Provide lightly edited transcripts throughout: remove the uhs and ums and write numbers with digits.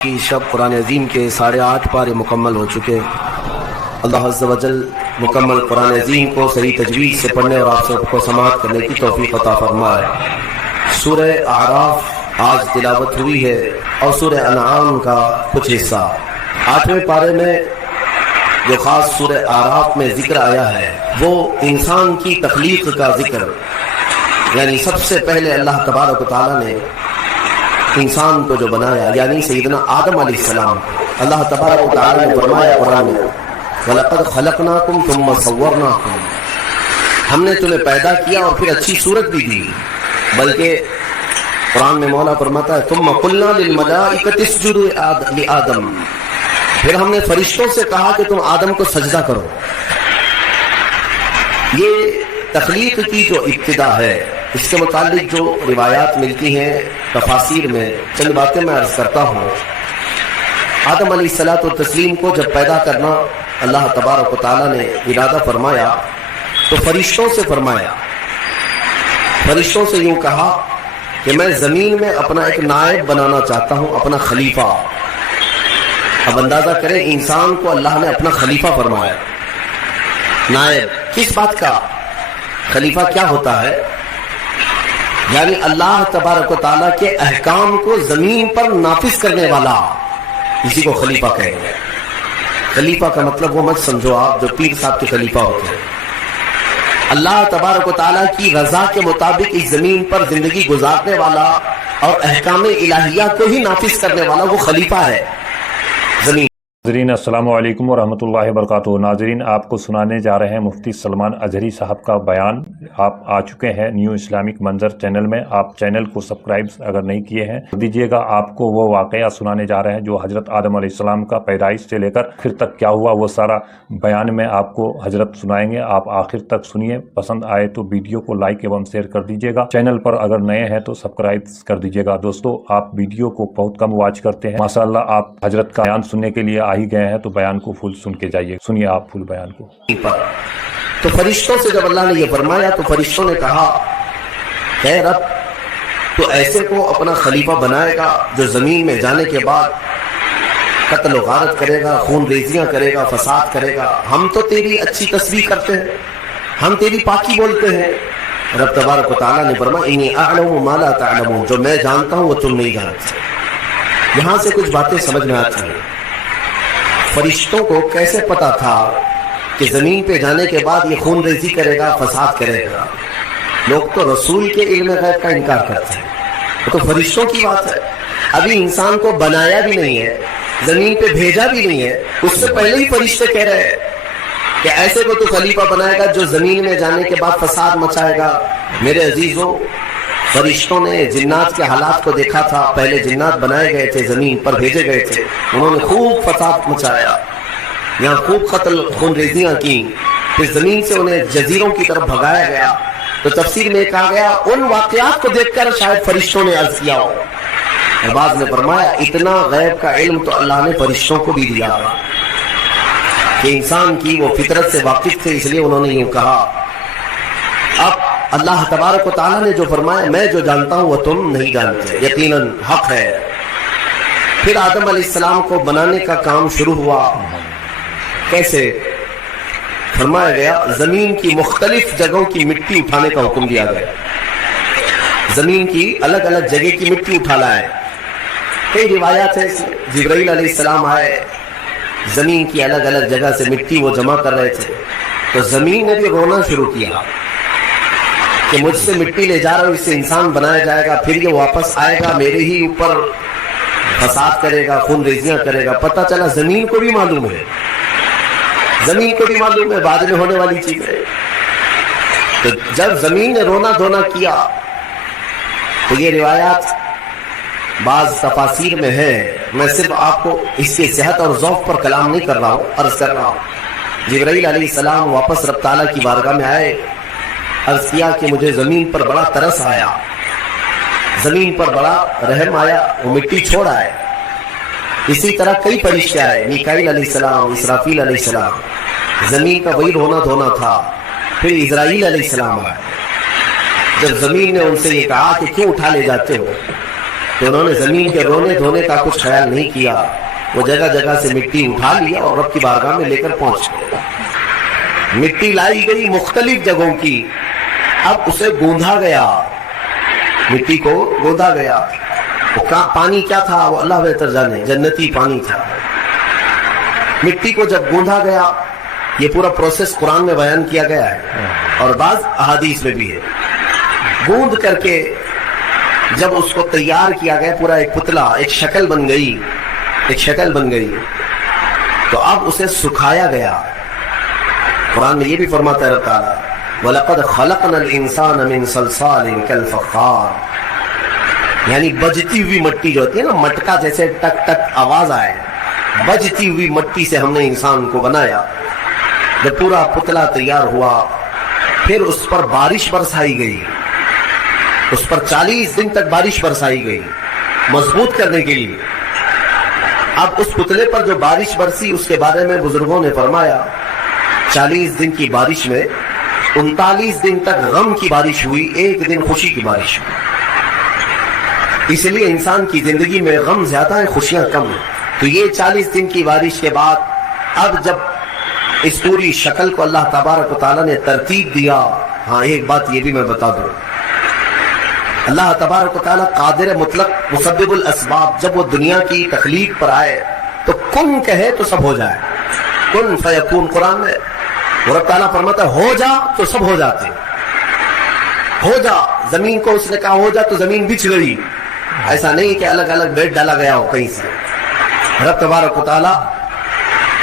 کی شب قرآن عظیم کے 8.5 پارے مکمل ہو چکے۔ اللہ عز و جل مکمل قرآن عظیم کو صحیح تجوید سے پڑھنے اور آپ سب کو سماعت کرنے کی توفیق عطا فرمائے۔ سورہ اعراف آج تلاوت ہوئی ہے اور سورہ انعام کا کچھ حصہ۔ 8ویں پارے میں جو خاص سورہ اعراف میں ذکر آیا ہے وہ انسان کی تخلیق کا ذکر، یعنی سب سے پہلے اللہ تبارک و تعالیٰ نے انسان کو جو بنایا، یعنی سیدنا آدم علیہ السلام۔ اللہ تبارک و تعالیٰ نے فرمایا قرآن میں وَلَقَدْ خَلَقْنَاكُمْ ثُمَّ صَوَّرْنَاكُمْ، ہم نے تمہیں پیدا کیا اور پھر اچھی صورت بھی دی۔ بلکہ قرآن میں مولا فرماتا ہے ثُمَّ قُلْنَا لِلْمَلَائِكَةِ اسْجُدُوا لِآدَمَ، پھر ہم نے فرشتوں سے کہا کہ تم آدم کو سجدہ کرو۔ یہ تخلیق کی جو ابتدا ہے، اس کے متعلق جو روایات ملتی ہیں تفاسیر میں، چند باتیں میں عرض کرتا ہوں۔ آدم علیہ الصلوۃ والتسلیم کو جب پیدا کرنا اللہ تبارک و تعالیٰ نے ارادہ فرمایا تو فرشتوں سے فرمایا، فرشتوں سے یوں کہا کہ میں زمین میں اپنا ایک نائب بنانا چاہتا ہوں، اپنا خلیفہ۔ اب اندازہ کریں انسان کو اللہ نے اپنا خلیفہ فرمایا۔ نائب کس بات کا؟ خلیفہ کیا ہوتا ہے؟ یعنی اللہ تبارک و تعالیٰ کے احکام کو زمین پر نافذ کرنے والا، اسی کو خلیفہ کہیں گے۔ خلیفہ کا مطلب وہ مت سمجھو آپ جو پیر صاحب کے خلیفہ ہوتے ہیں۔ اللہ تبارک و تعالیٰ کی رضا کے مطابق اس زمین پر زندگی گزارنے والا اور احکام الہیہ کو ہی نافذ کرنے والا وہ خلیفہ ہے زمین۔ ناظرین السلام علیکم ورحمۃ اللہ وبرکاتہ۔ ناظرین آپ کو سنانے جا رہے ہیں مفتی سلمان اظہری صاحب کا بیان۔ آپ آ چکے ہیں نیو اسلامک منظر چینل میں، آپ چینل کو سبسکرائب اگر نہیں کیے ہیں کر دیجیے گا۔ آپ کو وہ واقعہ سنانے جا رہے ہیں جو حضرت آدم علیہ السلام کا پیدائش سے لے کر پھر تک کیا ہوا، وہ سارا بیان میں آپ کو حضرت سنائیں گے۔ آپ آخر تک سنیے، پسند آئے تو ویڈیو کو لائک ایوم شیئر کر دیجیے گا۔ چینل پر اگر نئے ہیں تو سبسکرائب کر دیجیے گا۔ دوستو آپ ویڈیو کو بہت کم واچ کرتے ہیں، ماشاءاللہ آپ حضرت کا بیان سننے کے لیے آ ہی گئے ہیں تو بیان کو فل سن کے جائیے۔ سنیے آپ فل بیان کو۔ تو فرشتوں سے جب اللہ نے یہ فرمایا تو فرشتوں نے کہا اے رب تو ایسے کو اپنا خلیفہ بنائے گا جو زمین میں جانے کے بعد قتل و غارت کرے گا، خون ریزیاں کرے گا، فساد کرے گا۔ ہم تو تیری اچھی تسبیح کرتے ہیں، ہم تیری پاکی بولتے ہیں۔ رب تبارک و تعالیٰ نے فرمایا انی اعلم ما لا تعلمون، جو میں جانتا ہوں وہ تم نہیں جانتے۔ یہاں سے کچھ باتیں سمجھ میں آتی ہیں۔ فرشتوں کو کیسے پتا تھا کہ زمین پہ جانے کے بعد یہ خون ریزی کرے گا، فساد کرے گا؟ لوگ تو رسول کے علم غیب کا انکار کرتے ہیں، وہ تو فرشتوں کی بات ہے۔ ابھی انسان کو بنایا بھی نہیں ہے، زمین پہ بھیجا بھی نہیں ہے، اس سے پہلے ہی فرشتے کہہ رہے ہیں کہ ایسے کو تو خلیفہ بنائے گا جو زمین میں جانے کے بعد فساد مچائے گا۔ میرے عزیزوں، فرشتوں نے جنات کے حالات کو دیکھا تھا۔ پہلے جنات بنائے گئے تھے، زمین پر بھیجے گئے تھے، انہوں نے خوب فساد مچایا، یہاں خوب قتل خون ریزیاں کی، پھر زمین سے انہیں جزیروں کی طرف بھگایا گیا۔ تو تفسیر میں کہا گیا ان واقعات کو دیکھ کر شاید فرشتوں نے عرض کیا ہو۔ اور بعض نے فرمایا اتنا غیب کا علم تو اللہ نے فرشتوں کو بھی دیا کہ انسان کی وہ فطرت سے واقف تھے، اس لیے انہوں نے یوں کہا۔ اب اللہ تبارک و تعالیٰ نے جو فرمایا میں جو جانتا ہوں وہ تم نہیں جانتے، یقیناً حق ہے۔ پھر آدم علیہ السلام کو بنانے کا کام شروع ہوا۔ کیسے؟ فرمایا گیا زمین کی مختلف جگہوں کی مٹی اٹھانے کا حکم دیا گیا۔ زمین کی الگ الگ جگہ کی مٹی اٹھا لائے۔ کئی روایات ہیں، جبرائیل علیہ السلام آئے، زمین کی الگ الگ جگہ سے مٹی وہ جمع کر رہے تھے، تو زمین نے بھی رونا شروع کیا کہ مجھ سے مٹی لے جا رہا ہوں، اس سے انسان بنایا جائے گا، پھر یہ واپس آئے گا میرے ہی اوپر فساد کرے گا، خون ریزیاں کرے گا۔ پتہ چلا زمین کو بھی معلوم ہے، زمین کو بھی معلوم ہے بعد میں ہونے والی چیز ہے۔ تو جب زمین نے رونا دھونا کیا تو یہ روایات بعض تفاسیر میں ہے، میں صرف آپ کو اس کی صحت اور ذوق پر کلام نہیں کر رہا ہوں، عرض کر رہا ہوں۔ جبرائیل علیہ السلام واپس رب تعالیٰ کی بارگاہ میں آئے، عرض کیا کہ مجھے زمین پر بڑا ترس آیا، زمین پر بڑا رحم آیا، وہ مٹی چھوڑ آئے۔ اسی طرح کئی فرشتے آئے، میکائیل علیہ السلام، اسرافیل علیہ السلام، زمین کا وہی رونا دھونا تھا۔ پھر اسرائیل علیہ السلام آئے، جب زمین نے ان سے یہ کہا کہ کیوں اٹھا لے جاتے ہو، تو انہوں نے زمین کے رونے دھونے کا کچھ خیال نہیں کیا، وہ جگہ جگہ سے مٹی اٹھا لیا اور رب کی بارگاہ میں لے کر پہنچ گئے۔ مٹی لائی گئی مختلف جگہوں کی، اب اسے گوندھا گیا، مٹی کو گوندھا گیا۔ وہ پانی کیا تھا وہ اللہ بہتر جانے، جنتی پانی تھا۔ مٹی کو جب گوندھا گیا، یہ پورا پروسیس قرآن میں بیان کیا گیا ہے اور بعض احادیث میں بھی ہے۔ گوندھ کر کے جب اس کو تیار کیا گیا، پورا ایک پتلا، ایک شکل بن گئی، ایک شکل بن گئی، تو اب اسے سکھایا گیا۔ قرآن میں یہ بھی فرماتا ہے تعالیٰ وَلَقَدْ خَلَقْنَا الْإِنسَانَ مِنْ صَلْصَالٍ كَالْفَخَّارِ، یعنی بجتی ہوئی مٹی جو ہوتی ہے نا، مٹکا جیسے ٹک ٹک آواز آئے، بجتی ہوئی مٹی سے ہم نے انسان کو بنایا۔ جب پورا پتلا تیار ہوا، پھر اس پر بارش برسائی گئی، اس پر 40 دن تک بارش برسائی گئی مضبوط کرنے کے لیے۔ اب اس پتلے پر جو بارش برسی، اس کے بارے میں بزرگوں نے فرمایا 40 دن کی بارش میں 39 دن تک غم کی بارش ہوئی، 1 دن خوشی کی بارش ہوئی۔ اس لیے انسان کی زندگی میں غم زیادہ ہے، خوشیاں کم ہیں۔ تو یہ 40 دن کی بارش کے بعد اب جب اس پوری شکل کو اللہ تبارک و تعالیٰ نے ترتیب دیا۔ ہاں ایک بات یہ بھی میں بتا دوں، اللہ تبارک و تعالیٰ قادر مطلق مسبب الاسباب، جب وہ دنیا کی تخلیق پر آئے تو کن کہے تو سب ہو جائے، کن فیکون۔ قرآن میں رب تعالیٰ فرماتا ہے ہو جا تو سب ہو جاتے، ہو جا۔ زمین کو اس نے کہا ہو جا تو زمین بچھ گئی، ایسا نہیں کہ الگ الگ بیٹ ڈالا گیا ہو کہیں سے۔ رب تبارک و تعالیٰ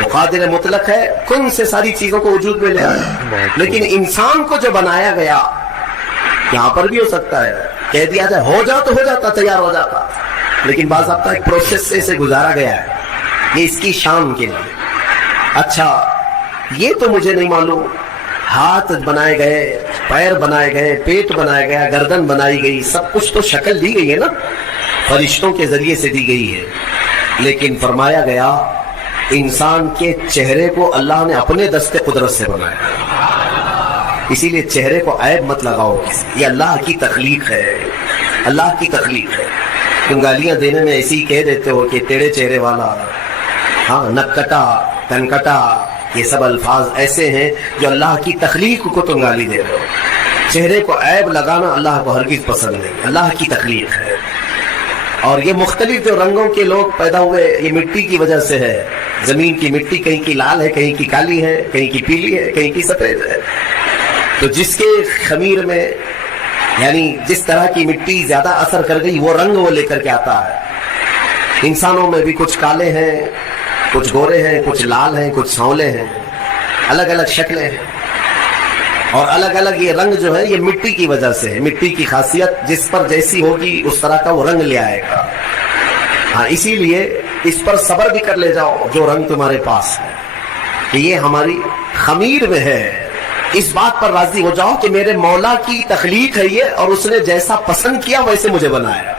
وہ قادر مطلق ہے، کن سے ساری چیزوں کو وجود میں لے آئے۔ لیکن انسان کو جو بنایا گیا، یہاں پر بھی ہو سکتا ہے کہہ دیا جائے ہو جا تو ہو جاتا، تیار ہو جاتا، لیکن بعض اب ایک پروسیس سے اسے گزارا گیا ہے، یہ اس کی شان کے لیے۔ اچھا یہ تو مجھے نہیں معلوم، ہاتھ بنائے گئے، پیر بنائے گئے، پیٹ بنایا گیا، گردن بنائی گئی، سب کچھ تو شکل دی گئی ہے نا، فرشتوں کے ذریعے سے دی گئی ہے۔ لیکن فرمایا گیا انسان کے چہرے کو اللہ نے اپنے دست قدرت سے بنایا، اسی لیے چہرے کو عیب مت لگاؤ، یہ اللہ کی تخلیق ہے، اللہ کی تخلیق ہے۔ تم گالیاں دینے میں ایسے ہی کہہ دیتے ہو کہ ٹیڑھے چہرے والا، ہاں نک کٹا، تن کٹا، یہ سب الفاظ ایسے ہیں جو اللہ کی تخلیق کو تم گالی دے رہے ہو۔ چہرے کو عیب لگانا اللہ کو ہرگز پسند نہیں، اللہ کی تخلیق ہے۔ اور یہ مختلف جو رنگوں کے لوگ پیدا ہوئے، یہ مٹی کی وجہ سے ہے۔ زمین کی مٹی کہیں کی لال ہے، کہیں کی کالی ہے، کہیں کی پیلی ہے، کہیں کی سفید ہے۔ تو جس کے خمیر میں یعنی جس طرح کی مٹی زیادہ اثر کر گئی، وہ رنگ وہ لے کر کے آتا ہے۔ انسانوں میں بھی کچھ کالے ہیں، کچھ گورے ہیں، کچھ لال ہیں، کچھ سانولے ہیں، الگ الگ شکلیں ہیں، اور الگ الگ یہ رنگ جو ہے یہ مٹی کی وجہ سے ہے۔ مٹی کی خاصیت جس پر جیسی ہوگی اس طرح کا وہ رنگ لے آئے گا۔ ہاں اسی لیے اس پر صبر بھی کر لے جاؤ جو رنگ تمہارے پاس ہے، کہ یہ ہماری خمیر میں ہے۔ اس بات پر راضی ہو جاؤ کہ میرے مولا کی تخلیق ہے یہ، اور اس نے جیسا پسند کیا ویسے مجھے بنایا،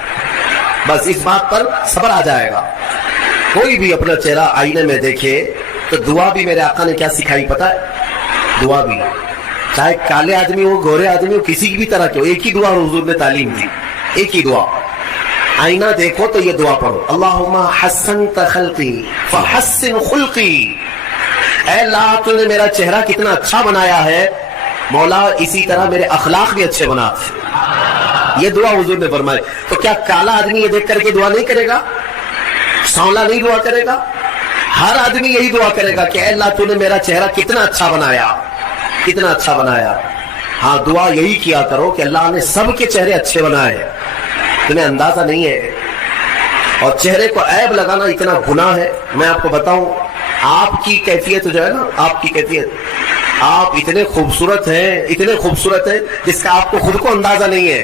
بس اس بات پر صبر آ جائے گا۔ کوئی بھی اپنا چہرہ آئینے میں دیکھے تو دعا بھی میرے آقا نے کیا سکھائی پتا ہے؟ دعا بھی، چاہے کالے آدمی ہو، گورے آدمی ہو، کسی بھی طرح کے ہو، ایک ہی دعا حضور نے تعلیم دی، ایک ہی دعا۔ آئینہ دیکھو تو یہ دعا پڑھو، اللہم حسنت خلقی فحسن خلقی، اے اللہ تو نے میرا چہرہ کتنا اچھا بنایا ہے، مولا اسی طرح میرے اخلاق بھی اچھے بنا۔ یہ دعا حضور نے فرمائی۔ تو کیا کالا آدمی یہ دیکھ کر کے دعا نہیں کرے گا؟ سانولا نہیں دعا کرے گا؟ ہر آدمی یہی دعا کرے گا کہ اے اللہ تو نے میرا چہرہ کتنا اچھا بنایا، کتنا اچھا بنایا۔ ہاں دعا یہی کیا کرو کہ اللہ نے سب کے چہرے اچھے بنائے، تمہیں اندازہ نہیں ہے۔ اور چہرے کو عیب لگانا اتنا گناہ ہے۔ میں آپ کو بتاؤں، آپ کی کیفیت جو ہے نا، آپ کی کیفیت، آپ اتنے خوبصورت ہیں، اتنے خوبصورت ہیں جس کا آپ کو خود کو اندازہ نہیں ہے۔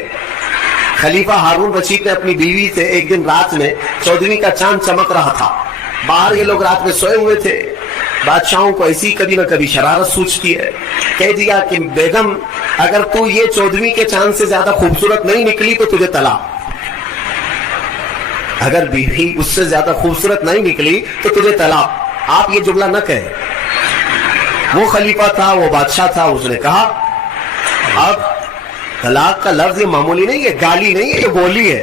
خلیفہ ہارون رشید نے اپنی بیوی سے ایک دن رات میں 14ویں کا چاند چمک رہا تھا، باہر یہ لوگ رات میں سوئے ہوئے تھے، بادشاہوں کو ایسی کبھی نہ کبھی شرارت سوچتی ہے، کہہ دیا کہ بیگم اگر تو یہ 14ویں کے چاند سے زیادہ خوبصورت نہیں نکلی تو تجھے طلاق۔ اگر بیوی اس سے زیادہ خوبصورت نہیں نکلی تو تجھے طلاق۔ آپ یہ جملہ نہ کہیں۔ وہ خلیفہ تھا، وہ بادشاہ تھا، اس نے کہا اب طلاق کا لفظ یہ معمولی نہیں ہے، گالی نہیں ہے، یہ بولی ہے۔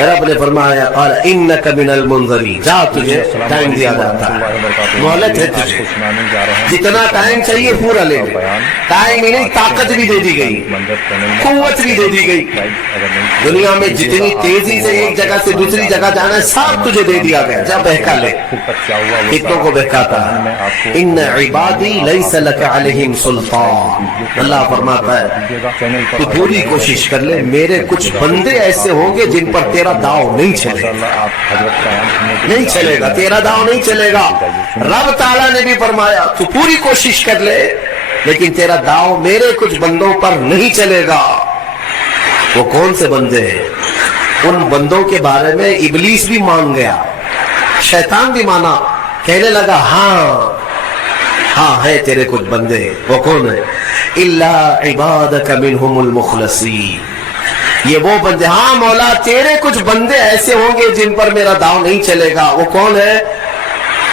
رب نے فرمایا قال انک من المنظرین، جا تجھے ٹائم دیا جاتا ہے، مہلت ہے تجھے، جتنا ٹائم چاہیے پورا لے لے، ٹائم ہی نہیں طاقت بھی دے دی گئی، قوت بھی دے دی گئی، دنیا میں جتنی تیزی سے ایک جگہ سے دوسری جگہ جانا ہے سب تجھے دے دیا گیا، جا بہکا لے، کتنوں کو بہکاتا ہے، ان عبادی لیس لک علیہم سلطان، اللہ فرماتا ہے تو پوری کوشش کر لے، میرے کچھ بندے ایسے ہوں گے جن پر تیرا داؤ نہیں چلے گا، نہیں چلے گا، تیرا داؤ نہیں چلے گا۔ رب تعالیٰ نے بھی فرمایا تو پوری کوشش کر لے لیکن تیرا داؤ میرے کچھ بندوں پر نہیں چلے گا۔ وہ کون سے بندے ہیں؟ ان بندوں کے بارے میں ابلیس بھی مان گیا، شیطان بھی مانا، کہنے لگا ہاں ہے تیرے کچھ بندے، وہ کون ہے؟ الا عبادک منہم المخلصین، یہ وہ بندے، ہاں مولا تیرے کچھ بندے ایسے ہوں گے جن پر میرا داؤ نہیں چلے گا۔ وہ کون ہے؟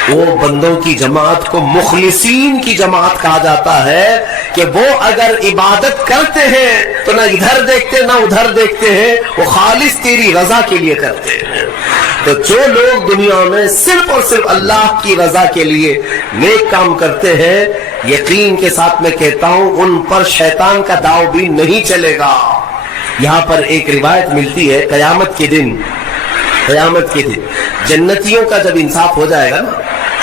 وہ بندوں کی جماعت کو مخلصین کی جماعت کہا جاتا ہے کہ وہ اگر عبادت کرتے ہیں تو نہ ادھر دیکھتے نہ ادھر دیکھتے ہیں، وہ خالص تیری رضا کے لیے کرتے ہیں۔ تو جو لوگ دنیا میں صرف اور صرف اللہ کی رضا کے لیے نیک کام کرتے ہیں، یقین کے ساتھ میں کہتا ہوں ان پر شیطان کا داؤ بھی نہیں چلے گا۔ یہاں پر ایک روایت ملتی ہے قیامت کے دن جنتیوں کا جب انصاف ہو جائے گا نا،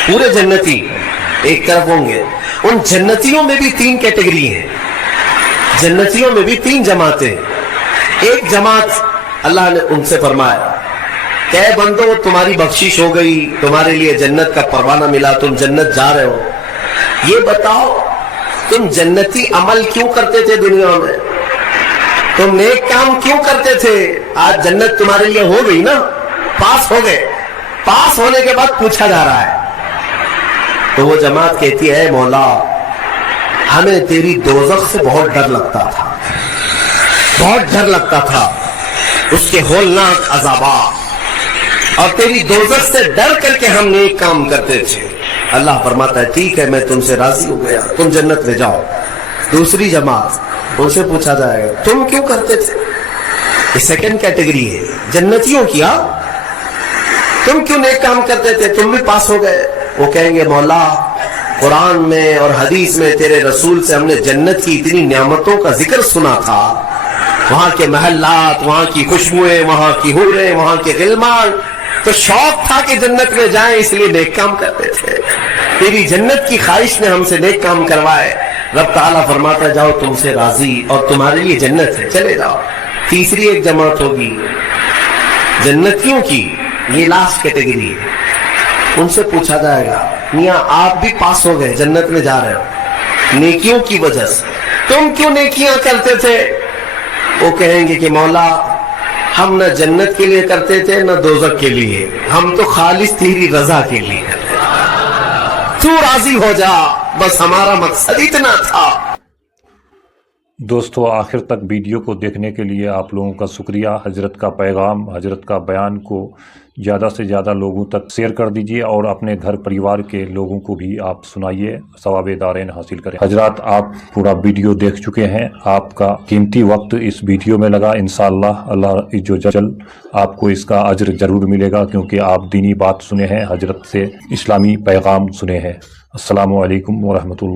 پورے جنتی ایک طرف ہوں گے، ان جنتیوں میں بھی 3 کیٹیگری ہیں، جنتیوں میں بھی 3 جماعتیں۔ ایک جماعت اللہ نے ان سے فرمایا کہ اے بندو تمہاری بخشش ہو گئی، تمہارے لیے جنت کا پروانہ ملا، تم جنت جا رہے ہو، یہ بتاؤ تم جنتی عمل کیوں کرتے تھے دنیا میں، تم نیک کام کیوں کرتے تھے؟ آج جنت تمہارے لیے ہو گئی نا، پاس ہو گئے، پاس ہونے کے بعد پوچھا جا رہا ہے تو وہ جماعت کہتی ہے مولا ہمیں تیری دوزخ سے بہت ڈر لگتا تھا، بہت ڈر لگتا تھا، اس کے ہولناک عذابات، اور تیری دوزخ سے ڈر کر کے ہم نیک کام کرتے تھے۔ اللہ فرماتا ہے ٹھیک ہے میں تم سے راضی ہو گیا، تم جنت لے جاؤ۔ دوسری جماعت، ان سے پوچھا جائے گا تم کیوں کرتے تھے؟ یہ سیکنڈ کیٹیگری ہے جنتیوں کی، تم کیوں نیک کام کرتے تھے، تم بھی پاس ہو گئے۔ وہ کہیں گے مولا قرآن میں اور حدیث میں تیرے رسول سے ہم نے جنت کی اتنی نعمتوں کا ذکر سنا تھا، وہاں کے محلات، وہاں کی خوشبوئیں، وہاں کی حوریں، وہاں کے غلمان، تو شوق تھا کہ جنت میں جائیں، اس لیے نیک کام کرتے تھے، تیری جنت کی خواہش نے ہم سے نیک کام کروائے۔ رب تعالیٰ فرماتا جاؤ تم سے راضی اور تمہارے لیے جنت ہے، چلے جاؤ۔ تیسری ایک جماعت ہوگی جنتیوں کی، یہ لاسٹ کیٹیگری ہے، ان سے پوچھا جائے گا میاں آپ بھی پاس ہو گئے، جنت میں جا رہے ہو نیکیوں کی وجہ سے، تم کیوں نیکیاں کرتے تھے؟ وہ کہیں گے کہ مولا ہم نہ جنت کے لیے کرتے تھے نہ دوزخ کے لیے، ہم تو خالص تیری رضا کے لیے کرتے تھے، تو راضی ہو جا، بس ہمارا مقصد اتنا تھا۔ دوستو آخر تک ویڈیو کو دیکھنے کے لیے آپ لوگوں کا شکریہ۔ حضرت کا پیغام، حضرت کا بیان کو زیادہ سے زیادہ لوگوں تک شیئر کر دیجئے اور اپنے گھر پریوار کے لوگوں کو بھی آپ سنائیے، ثواب دارین حاصل کریں۔ حضرات آپ پورا ویڈیو دیکھ چکے ہیں، آپ کا قیمتی وقت اس ویڈیو میں لگا، انشاءاللہ اللہ عز و جل آپ کو اس کا اجر ضرور ملے گا، کیونکہ آپ دینی بات سنے ہیں، حضرت سے اسلامی پیغام سنے ہیں۔ السلام علیکم ورحمۃ اللہ۔